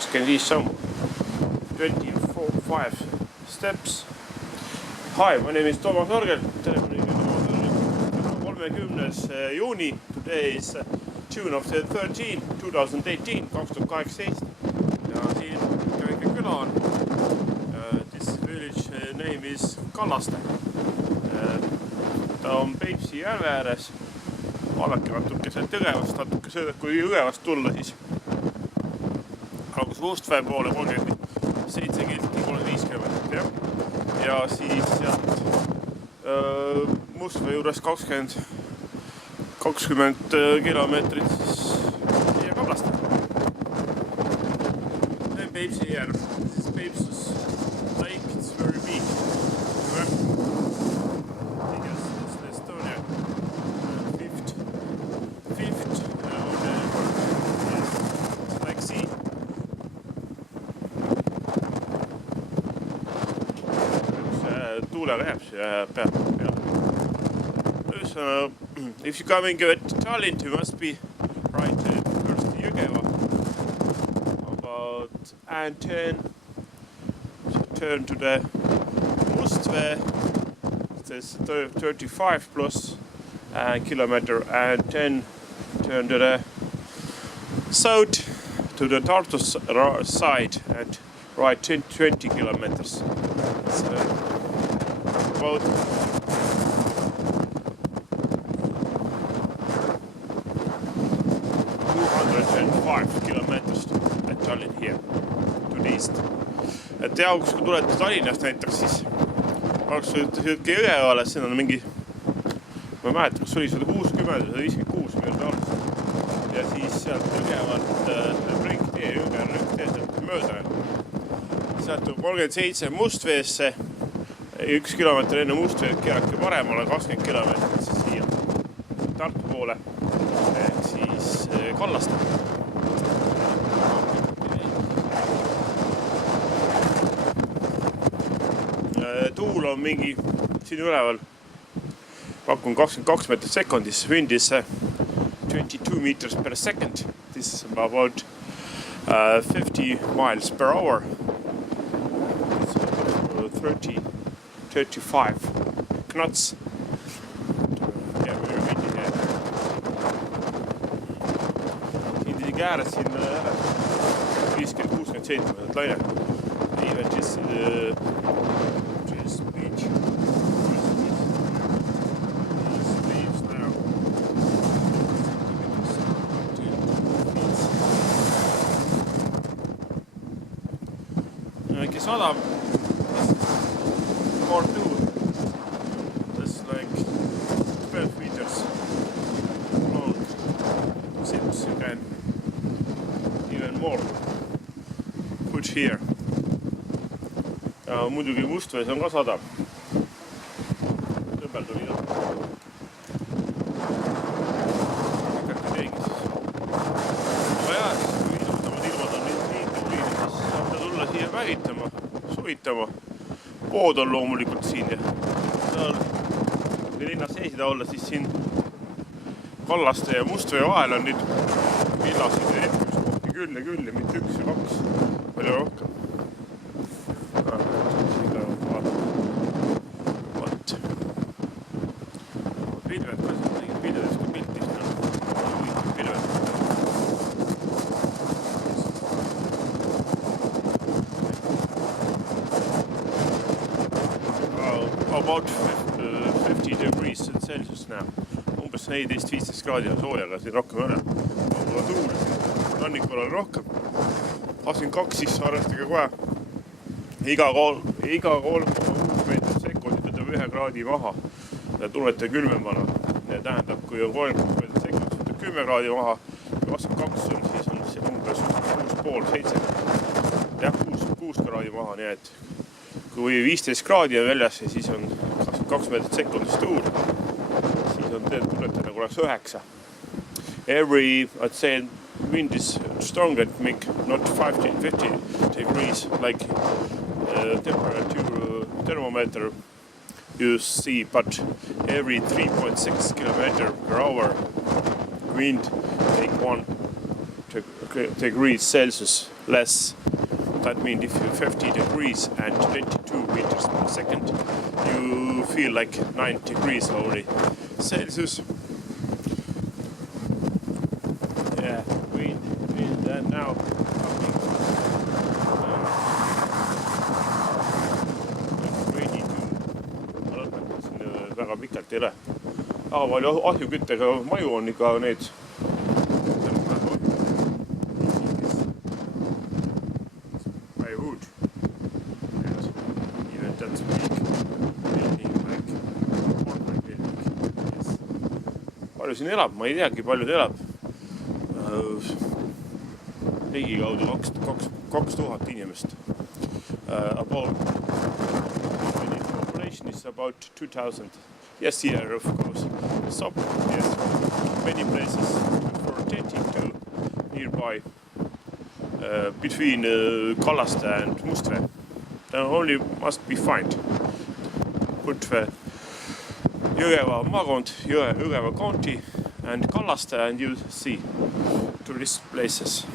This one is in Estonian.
25 sammu, 25 steps. Hi, my name is Toomas Orgel. Telefoniga Toomas Orgel. 30. juuni. Today is June of the 13, 2018, 2018. Ja siin väike küla on. This village name is Kallaste. Ta on Peipsi järve ääres. Vaadake natuke sealt Jõgevast, natuke seda, kui Jõgevast tulla, siis algus Mustväe poole 37 kilti, 35 kilomeetrit, jah. Ja siis sealt Mustväe juures 20 kilomeetrit siis siia Kallaste. See on Peipsi järv. This is Peipsus lake, it's very big. If you're coming to Tallinn, you must be right first to Jõgeva. About N10, turn to the Mustväe. There's 35 plus kilometer, and 10 turn to the south to the Tartu side and right 20 kilometers. So about 205 kilometers at Tallinn here to the east. Et ja, kui tulete Tallinnast näiteks, siis oleks sõidke Jõgevale, siin on mingi, ma ei mäleta, kas oli 160 või 156 mille alus. Ja siis sealt Jõgevalt ringtee, sealt mööda. Sealt on 37 Mustveesse, 1 kilomeeter enne Mustveed keerake paremale, 20 kilomeetrit siis siia Tartu poole, ehk siis Kallaste. Tuul on mingi siin üleval, pakun 22 meetrit sekundis, wind is 22 meters per second. This is about 50 miles per hour. It's 35 knots. Yeah, very windy here. Siin ääres siin 50-60 centimeetrit laine. Even just beach. Leaves now. Väike sadam. More too. That's like 12 meters long. Ships you can even more put here. Ja muidugi Mustvees on ka sadam. Tõmbel tuli ta. Hakati teegi siis. Aga jah, kui ilustamad ilmad on nii tubliini, siis saab ta tulla siia vähitama, suvitama. Pood on loomulikult siin ja kui linnas seisida olla, siis siin Kallaste ja Mustväe vahel on nüüd villasid ja ehkuskohti küll ja mitte 1 ja 2, palju rohkem. Pilved ka siin, tegid pilvedest kui pilti, siin on huvitav pilved. About 50 degrees Celsius now. Umbes 14-15 kraadi on soojaga siin rohkem üle. Võib-olla tuul, rannikul on rohkem. 22 siis arvestage kohe. Iga 3,6 meetrit sekundit võtab 1 kraadi maha. Ja tulete külmemana. Tähendab, kui on 3,6 meetrit sekundit, võtab 10 kraadi maha. Kui 22 on, siis on see umbes 6,5-7. Jah, 6 kraadi maha, nii et kui 15 kraadi on väljas ja siis on 22 meetrit sekundis tuul, siis on tulete nagu oleks 9. Every, I'd say, wind is stronger, not 50 degrees, like temperature thermometer you see, but every 3.6 kilometer per hour wind take 1 degrees Celsius less. That means if you're 50 degrees and 22 meters per second, you feel like 9 degrees only Celsius. Yeah, wind and now coming. 22. Ma lõpetasin väga pikalt ei ole. Aga palju ahjuküttega maju on ikka need. My wood. And even that's big building like apartment building. Yes. Palju siin elab? Ma ei teagi, palju elab. Riigi kaudu 2000 inimest. About population is about 2000. Yes, here of course. Stop. Yes, many places for tending to nearby between Kallaste and Mustvee. There only must be find. Mustvee, Jõgeva maakond, Jõgeva county and Kallaste, and you see tourist places.